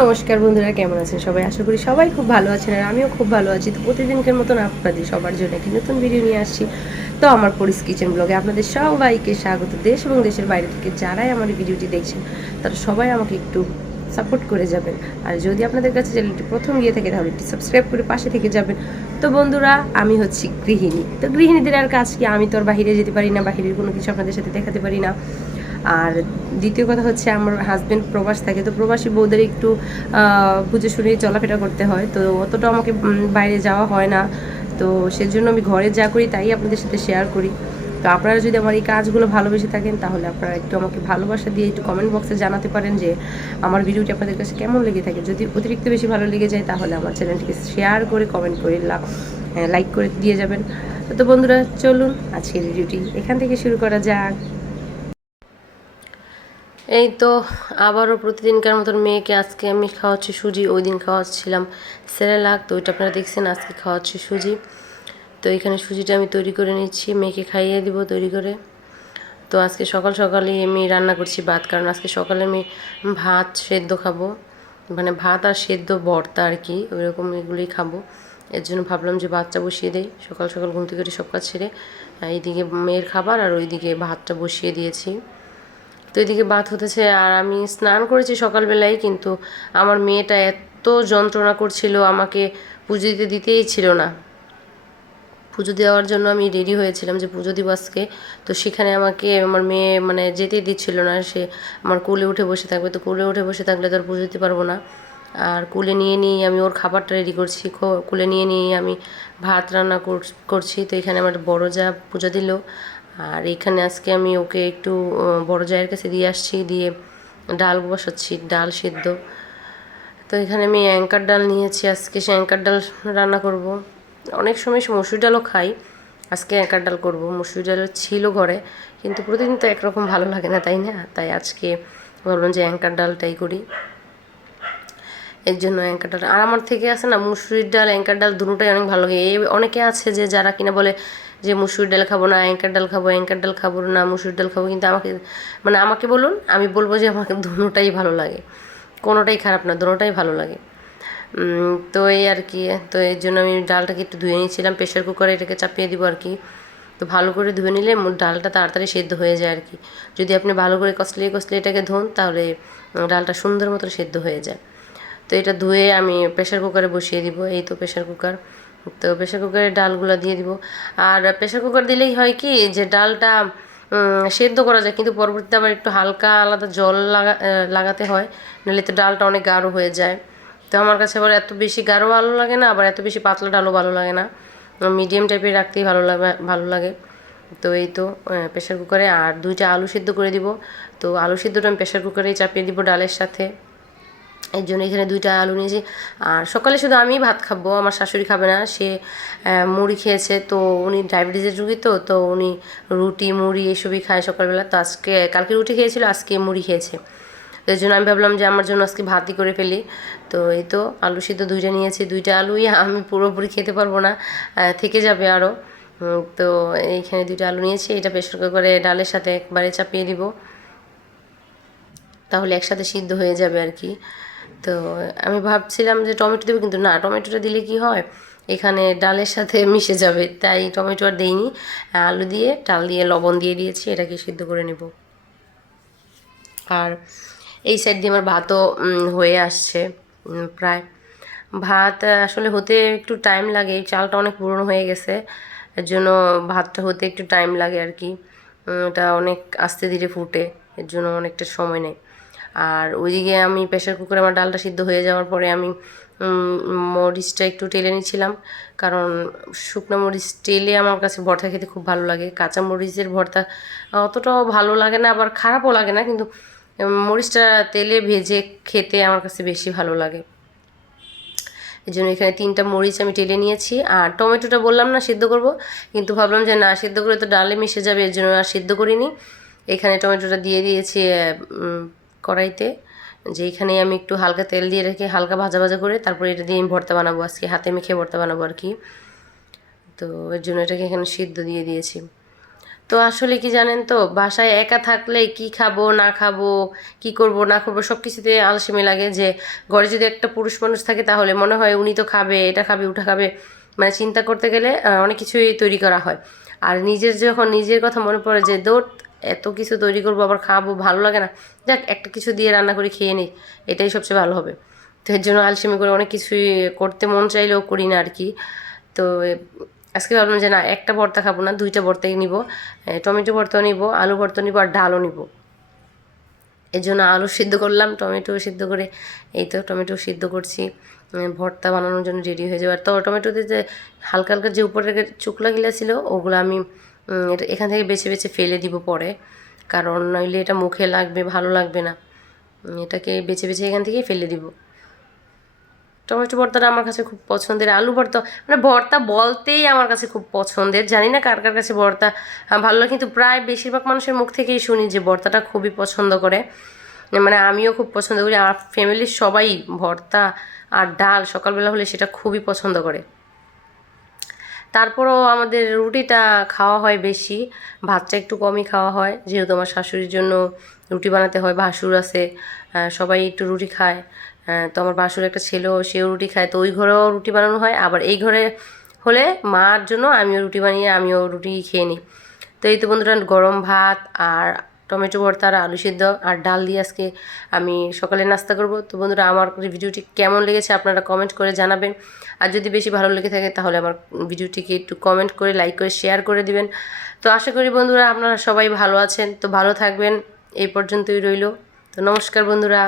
নমস্কার বন্ধুরা, কেমন আছেন সবাই? আশা করি সবাই খুব ভালো আছেন, আর আমিও খুব ভালো আছি। তো প্রতিদিনকার মতন আপনাদের সবার জন্য একটি নতুন ভিডিও নিয়ে আসছি। তো আমার পরিস কিচেন ব্লগে আপনাদের সবাইকে স্বাগত। দেশ এবং দেশের বাইরে থেকে যারাই আমার এই ভিডিওটি দেখছেন তারা সবাই আমাকে একটু সাপোর্ট করে যাবেন। আর যদি আপনাদের কাছে চ্যানেলটি প্রথম গিয়ে থাকে তাহলে একটি সাবস্ক্রাইব করে পাশে থেকে যাবেন। তো বন্ধুরা, আমি হচ্ছি গৃহিণী। তো গৃহিণীদের আর কাজ কি? আমি তো আর বাহিরে যেতে পারি না, বাহিরের কোনো কিছু আপনাদের সাথে দেখাতে পারি না। আর দ্বিতীয় কথা হচ্ছে, আমার হাজব্যান্ড প্রবাস থাকে, তো প্রবাসী বউদের একটু বুঝে শুনে চলাফেরা করতে হয়, তো অতটা আমাকে বাইরে যাওয়া হয় না। তো সেজন্য আমি ঘরে যা করি তাই আপনাদের সাথে শেয়ার করি। তো আপনারা যদি আমার এই কাজগুলো ভালোবেসে থাকেন তাহলে আপনারা একটু আমাকে ভালোবাসা দিয়ে একটু কমেন্ট বক্সে জানাতে পারেন যে আমার ভিডিওটি আপনাদের কাছে কেমন লেগে থাকে। যদি অতিরিক্ত বেশি ভালো লেগে যায় তাহলে আমার চ্যানেলটিকে শেয়ার করে কমেন্ট করে লাইক করে দিয়ে যাবেন। তো বন্ধুরা, চলুন আজকের ভিডিওটি এখান থেকে শুরু করা যাক। এই তো আবারও প্রতিদিনকার মতন মেয়েকে আজকে আমি খাওয়াচ্ছি সুজি। ওই দিন খাওয়াচ্ছিলাম সেরেলাক, তো ওইটা আপনারা দেখছেন। আজকে খাওয়াচ্ছি সুজি। তো এখানে সুজিটা আমি তৈরি করে নিচ্ছি, মেয়েকে খাইয়ে দিব তৈরি করে। তো আজকে সকাল সকালই আমি রান্না করছি ভাত, কারণ আজকে সকালে আমি ভাত সেদ্ধ খাবো, মানে ভাত আর সেদ্ধ ভর্তা আর কি, ওইরকম এগুলোই খাবো। এর জন্য ভাবলাম যে ভাতটা বসিয়ে দেই সকাল সকাল ঘুম থেকে সব কাজ ছেড়ে। এইদিকে মেয়ের খাবার আর ওইদিকে ভাতটা বসিয়ে দিয়েছি। তো এদিকে ভাত হতেছে আর আমি স্নান করেছি সকালবেলায়, কিন্তু আমার মেয়েটা এত যন্ত্রণা করছিল, আমাকে পুজো দিতেই ছিল না। পুজো দেওয়ার জন্য আমি রেডি হয়েছিলাম যে পুজো দিব আজকে, তো সেখানে আমাকে আমার মেয়ে মানে যেতেই দিচ্ছিল না। সে আমার কোলে উঠে বসে থাকবে, তো কোলে উঠে বসে থাকলে তো আর পুজো দিতে পারবো না। আর কোলে নিয়ে নিয়ে আমি ওর খাবারটা রেডি করছি, কোলে নিয়ে নিয়ে আমি ভাত রান্না করছি। তো এখানে আমার বড় যা পুজো দিল, আর এখানে আজকে আমি ওকে একটু বড় জায়ের কাছে দিয়ে আসছি, দিয়ে ডাল বসাচ্ছি, ডাল সিদ্ধ। তো এখানে আমি অ্যাঙ্কার ডাল নিয়েছি, আজকে সে অ্যাঙ্কার ডাল রান্না করব। অনেক সময় মসুর ডালও খাই, আজকে অ্যাঙ্কার ডাল করব। মসুর ডাল ছিল ঘরে, কিন্তু প্রতিদিন তো একরকম ভালো লাগে না, তাই না? তাই আজকে ভাবলাম যে অ্যাঙ্কার ডালটাই করি। এর জন্য অ্যাঙ্কার ডাল, আর আমার থেকে আছে না মুসুরির ডাল অ্যাঙ্কার ডাল দুটোটাই অনেক ভালো লাগে। অনেকে আছে যে যারা কিনা বলে যে মুসুর ডাল খাবো না, অ্যাঙ্কার ডাল খাবো, অ্যাঙ্কার ডাল খাবো না, মুসুর ডাল খাবো। কিন্তু আমাকে মানে আমাকে বলুন, আমি বলবো যে আমাকে দুটোটাই ভালো লাগে, কোনোটাই খারাপ না, দুটোটাই ভালো লাগে। তো এই আর কি। তো এর জন্য আমি ডালটাকে একটু ধুয়ে নিয়েছিলাম প্রেশার কুকারে, এটাকে চাপিয়ে দিব আর কি। তো ভালো করে ধুয়ে নিলে ডালটা তাড়াতাড়ি সেদ্ধ হয়ে যায় আর কি। যদি আপনি ভালো করে কষলিয়ে কষলিয়ে এটাকে ধোন তাহলে ডালটা সুন্দর মতো সেদ্ধ হয়ে যায়। তো এটা ধুয়ে আমি প্রেশার কুকারে বসিয়ে দিব। এই তো প্রেশার কুকার, তো প্রেশার কুকারে ডালগুলো দিয়ে দিব। আর প্রেশার কুকার দিলেই হয় কি যে ডালটা সেদ্ধ করা যায়, কিন্তু পরবর্তীতে আবার একটু হালকা আলাদা জল লাগাতে হয়, নাহলে তো ডালটা অনেক গাঢ় হয়ে যায়। তো আমার কাছে আবার এত বেশি গাঢ় ভালো লাগে না, আবার এত বেশি পাতলা ডালও ভালো লাগে না, মিডিয়াম টাইপের রাখতেই ভালো লাগে। তো এই তো প্রেশার কুকারে আর 2টা আলু সিদ্ধ করে দিব। তো আলু সিদ্ধটা আমি প্রেশার কুকারেই চাপিয়ে দিব ডালের সাথে। এর জন্য এখানে 2টা আলু নিয়েছি। আর সকালে শুধু আমিই ভাত খাবো, আমার শাশুড়ি খাবে না, সে মুড়ি খেয়েছে। তো উনি ডায়াবেটিসের রুগী, তো উনি রুটি মুড়ি এসবই খায় সকালবেলা। তো কালকে রুটি খেয়েছিল, আজকে মুড়ি খেয়েছে। তো এই জন্য আমি ভাবলাম যে আমার জন্য আজকে ভাতই করে ফেলি। তো এই তো আলু সিদ্ধ 2টা নিয়েছি, 2টা আলুই আমি পুরোপুরি খেতে পারবো না, থেকে যাবে আরও। তো এইখানে 2টা আলু নিয়েছি, এটা প্রেশার কুকারে ডালের সাথে একবারে চাপিয়ে দিব, তাহলে একসাথে সিদ্ধ হয়ে যাবে আর কি। তো আমি ভাবছিলাম যে টমেটো দেবো, কিন্তু না, টমেটোটা দিলে কি হয় এখানে ডালের সাথে মিশে যাবে, তাই টমেটো আর দেইনি। আলু দিয়ে ডাল দিয়ে লবণ দিয়ে দিয়েছি, এটাকে সিদ্ধ করে নেব। আর এই সাইড দিয়ে আমার ভাতও হয়ে আসছে প্রায়। ভাত আসলে হতে একটু টাইম লাগে, চালটা অনেক পুরনো হয়ে গেছে, এর জন্য ভাতটা হতে একটু টাইম লাগে আর কি। এটা অনেক আস্তে ধীরে ফুটে, এর জন্য অনেকটা সময় নেয়। আর ওইদিকে আমি প্রেশার কুকারে আমার ডালটা সিদ্ধ হয়ে যাওয়ার পরে আমি মরিচটা একটু টেলে নিচ্ছিলাম, কারণ শুকনো মরিচ টেলে আমার কাছে ভর্তা খেতে খুব ভালো লাগে। কাঁচা মরিচের ভর্তা অতটাও ভালো লাগে না, আবার খারাপও লাগে না, কিন্তু মরিচটা তেলে ভেজে খেতে আমার কাছে বেশি ভালো লাগে। এই জন্য এখানে 3টা মরিচ আমি টেলে নিয়েছি। আর টমেটোটা বললাম না সিদ্ধ করব, কিন্তু ভাবলাম যে না, সিদ্ধ করে তো ডালে মিশে যাবে, এর জন্য আর সিদ্ধ করিনি। এখানে টমেটোটা দিয়ে দিয়েছি কড়াইতে, যে এখানে আমি একটু হালকা তেল দিয়ে রেখে হালকা ভাজা ভাজা করে তারপরে এটা দিয়ে আমি ভর্তা বানাবো, আজকে হাতে মেখে ভর্তা বানাবো আর কি। তো এর জন্য এটাকে এখানে সিদ্ধ দিয়ে দিয়েছি। তো আসলে কি জানেন তো, বাসায় একা থাকলে কি খাবো না খাবো, কি করব না করবো সব কিছুতে আলসেমি লাগে। যে ঘরে যদি একটা পুরুষ মানুষ থাকে তাহলে মনে হয় উনি তো খাবে, এটা খাবে ওটা খাবে, মানে চিন্তা করতে গেলে অনেক কিছুই তৈরি করা হয়। আর নিজের যখন নিজের কথা মনে পড়ে যে দৌড়, এত কিছু তৈরি করবো আবার খাবো, ভালো লাগে না, যাক একটা কিছু দিয়ে রান্না করে খেয়ে নিই, এটাই সবচেয়ে ভালো হবে। তো এর জন্য আলসেমি করে অনেক কিছুই করতে মন চাইলেও করি না আর কি। তো আজকে ভাবলাম যে না, একটা ভর্তা খাবো না, দুইটা ভর্তাই নিব, টমেটো ভর্তাও নিব, আলু ভর্তা নিব আর ডালও নিব। এর জন্য আলু সিদ্ধ করলাম, টমেটো সিদ্ধ করে এই তো টমেটো সিদ্ধ করছি, ভর্তা বানানোর জন্য রেডি হয়ে যাবে। আর তো টমেটোতে যে হালকা হালকা যে উপরের চুকলাগুলো ছিল ওগুলো আমি এখান থেকে বেছে বেছে ফেলে দিব পরে, কারণ নইলে এটা মুখে লাগবে, ভালো লাগবে না। এটাকে বেছে বেছে এখান থেকেই ফেলে দিব। টমেটো ভর্তাটা আমার কাছে খুব পছন্দের। আলু ভর্তা মানে ভর্তা বলতেই আমার কাছে খুব পছন্দের, জানি না কার কার কাছে ভর্তা ভালো লাগে, কিন্তু প্রায় বেশিরভাগ মানুষের মুখ থেকেই শুনি যে ভর্তাটা খুবই পছন্দ করে। মানে আমিও খুব পছন্দ করি, আমার ফ্যামিলির সবাই ভর্তা আর ডাল সকালবেলা হলে সেটা খুবই পছন্দ করে। তারপরও আমাদের রুটিটা খাওয়া হয় বেশি, ভাতটা একটু কমই খাওয়া হয়, যেহেতু আমার শাশুড়ির জন্য রুটি বানাতে হয়, ভাসুর আছে, সবাই একটু রুটি খায়। তো আমার ভাসুর একটা ছেলেও, সেও রুটি খায়, তো ওই ঘরেও রুটি বানানো হয়। আবার এই ঘরে হলে মার জন্য আমিও রুটি বানিয়ে আমিও রুটি খেয়ে নিই। তো এই তো বন্ধুরা, গরম ভাত আর টমেটো ভর্তা আর আলু সিদ্ধ আর ডাল দিয়ে আজকে আমি সকালে নাস্তা করব। তো বন্ধুরা, আমার ভিডিওটি কেমন লেগেছে আপনারা কমেন্ট করে জানাবেন। আর যদি বেশি ভালো লেগে থাকে তাহলে আমার ভিডিওটিকে একটু কমেন্ট করে, লাইক করে, শেয়ার করে দিবেন। তো আশা করি বন্ধুরা আপনারা সবাই ভালো আছেন, তো ভালো থাকবেন। এই পর্যন্তই রইল। তো নমস্কার বন্ধুরা।